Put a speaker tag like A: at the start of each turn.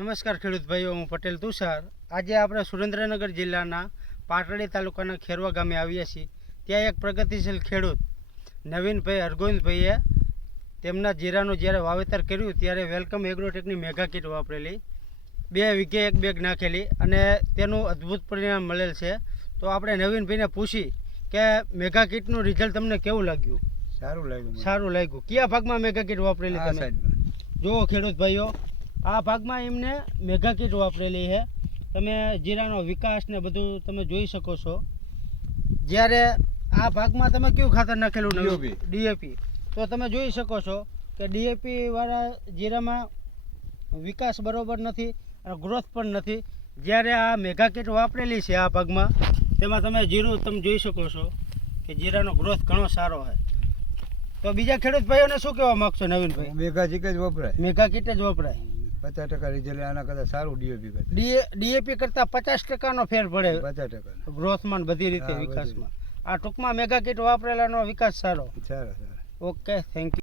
A: નમસ્કાર ખેડૂત ભાઈઓ હું પટેલ તુષાર. આજે આપણે સુરેન્દ્રનગર જિલ્લાના પાટડી તાલુકાના ખેરવા ગામે આવ્યા છીએ. ત્યાં એક પ્રગતિશીલ ખેડૂત નવીનભાઈ હરગોવિંદભાઈએ તેમના જીરાનું જ્યારે વાવેતર કર્યું ત્યારે વેલકમ એગ્રોટેકની મેગા કીટ વાપરેલી. બે વીઘે એક બેગ નાખેલી અને તેનું અદ્ભુત પરિણામ મળેલ છે. તો આપણે નવીનભાઈને પૂછી કે મેગા કીટનું રિઝલ્ટ તમને કેવું લાગ્યું?
B: સારું લાગ્યું
A: સારું લાગ્યું. કયા ભાગમાં મેગા કીટ વાપરેલી તમે? જુઓ ખેડૂત ભાઈઓ આ ભાગમાં એમને મેગા કીટ વાપરેલી છે. તમે જીરાનો વિકાસ ને બધું તમે જોઈ શકો છો. જ્યારે આ ભાગમાં તમે કયું ખાતર નાખેલું
B: ડીઓપી
A: ડીએપી તો તમે જોઈ શકો છો કે ડીએપી વાળા જીરામાં વિકાસ બરોબર નથી અને ગ્રોથ પણ નથી. જ્યારે આ મેગા કીટ વાપરેલી છે આ ભાગમાં તેમાં તમે જીરું તમે જોઈ શકો છો કે જીરાનો ગ્રોથ ઘણો સારો છે. તો બીજા ખેડૂત ભાઈઓને શું કહેવા માગશો નવીનભાઈ?
B: મેઘા કીટ જ વપરાય.
A: મેગા કીટ જ વપરાય.
B: પચાસ ટકા રિઝલ્ટ આના કરતા સારું ડીએપી કરતા.
A: ડીએપી કરતાં પચાસ ટકાનો ફેર પડે
B: પચાસ ટકા
A: ગ્રોથમાં બધી રીતે વિકાસમાં. આ ટૂંકમાં મેગા કીટ વાપરેલાનો વિકાસ સારો.
B: સારો સારો.
A: Okay thank you